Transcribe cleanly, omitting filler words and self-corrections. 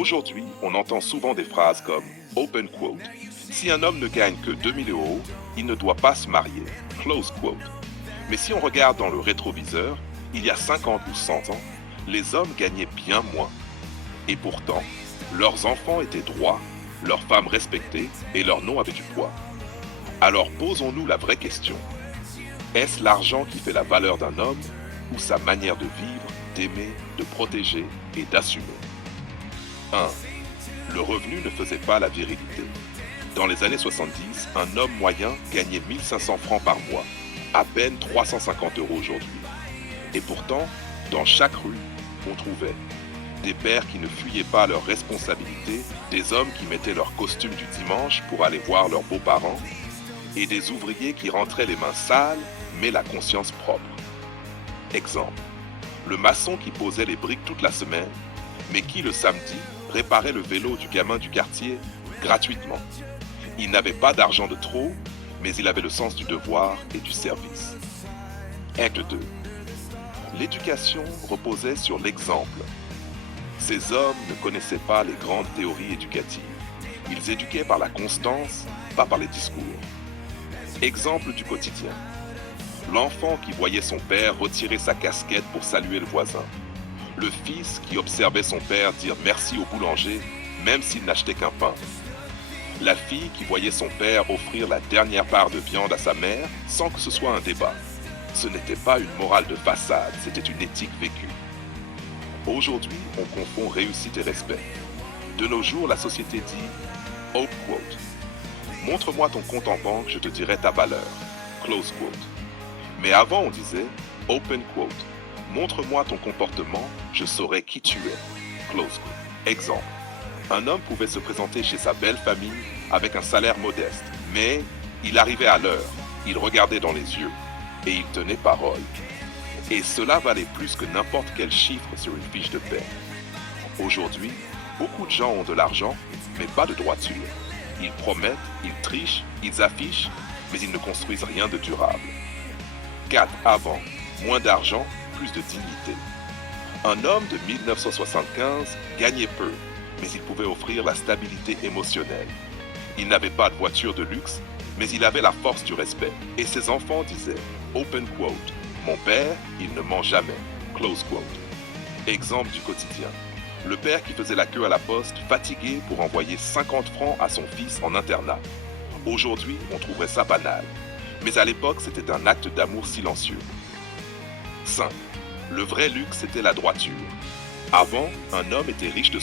Aujourd'hui, on entend souvent des phrases comme open quote. Si un homme ne gagne que 2000 euros, il ne doit pas se marier. Close quote. Mais si on regarde dans le rétroviseur, il y a 50 ou 100 ans, les hommes gagnaient bien moins. Et pourtant, leurs enfants étaient droits, leurs femmes respectées et leurs noms avaient du poids. Alors posons-nous la vraie question. Est-ce l'argent qui fait la valeur d'un homme ou sa manière de vivre, d'aimer, de protéger et d'assumer? 1. Le revenu ne faisait pas la virilité. Dans les années 70, un homme moyen gagnait 1500 francs par mois, à peine 350 euros aujourd'hui. Et pourtant, dans chaque rue, on trouvait des pères qui ne fuyaient pas leurs responsabilités, des hommes qui mettaient leur costume du dimanche pour aller voir leurs beaux-parents, et des ouvriers qui rentraient les mains sales, mais la conscience propre. Exemple, le maçon qui posait les briques toute la semaine, mais qui le samedi réparait le vélo du gamin du quartier gratuitement. Il n'avait pas d'argent de trop, mais il avait le sens du devoir et du service. Acte 2. L'éducation reposait sur l'exemple. Ces hommes ne connaissaient pas les grandes théories éducatives. Ils éduquaient par la constance, pas par les discours. Exemple du quotidien. L'enfant qui voyait son père retirer sa casquette pour saluer le voisin. Le fils qui observait son père dire merci au boulanger, même s'il n'achetait qu'un pain. La fille qui voyait son père offrir la dernière part de viande à sa mère sans que ce soit un débat. Ce n'était pas une morale de façade, c'était une éthique vécue. Aujourd'hui, on confond réussite et respect. De nos jours, la société dit « open quote ». Montre-moi ton compte en banque, je te dirai ta valeur. Close quote. Mais avant, on disait « open quote ». Montre-moi ton comportement, je saurai qui tu es. Close quote. Exemple. Un homme pouvait se présenter chez sa belle famille avec un salaire modeste, mais il arrivait à l'heure, il regardait dans les yeux et il tenait parole. Et cela valait plus que n'importe quel chiffre sur une fiche de paie. Aujourd'hui, beaucoup de gens ont de l'argent, mais pas de droiture. Ils promettent, ils trichent, ils affichent, mais ils ne construisent rien de durable. 4. Avant, moins d'argent, plus de dignité. Un homme de 1975 gagnait peu, mais il pouvait offrir la stabilité émotionnelle. Il n'avait pas de voiture de luxe, mais il avait la force du respect. Et ses enfants disaient, open quote, mon père, il ne ment jamais, close quote. Exemple du quotidien. Le père qui faisait la queue à la poste, fatigué pour envoyer 50 francs à son fils en internat. Aujourd'hui, on trouverait ça banal. Mais à l'époque, c'était un acte d'amour silencieux. 5. Le vrai luxe, c'était la droiture. Avant, un homme était riche de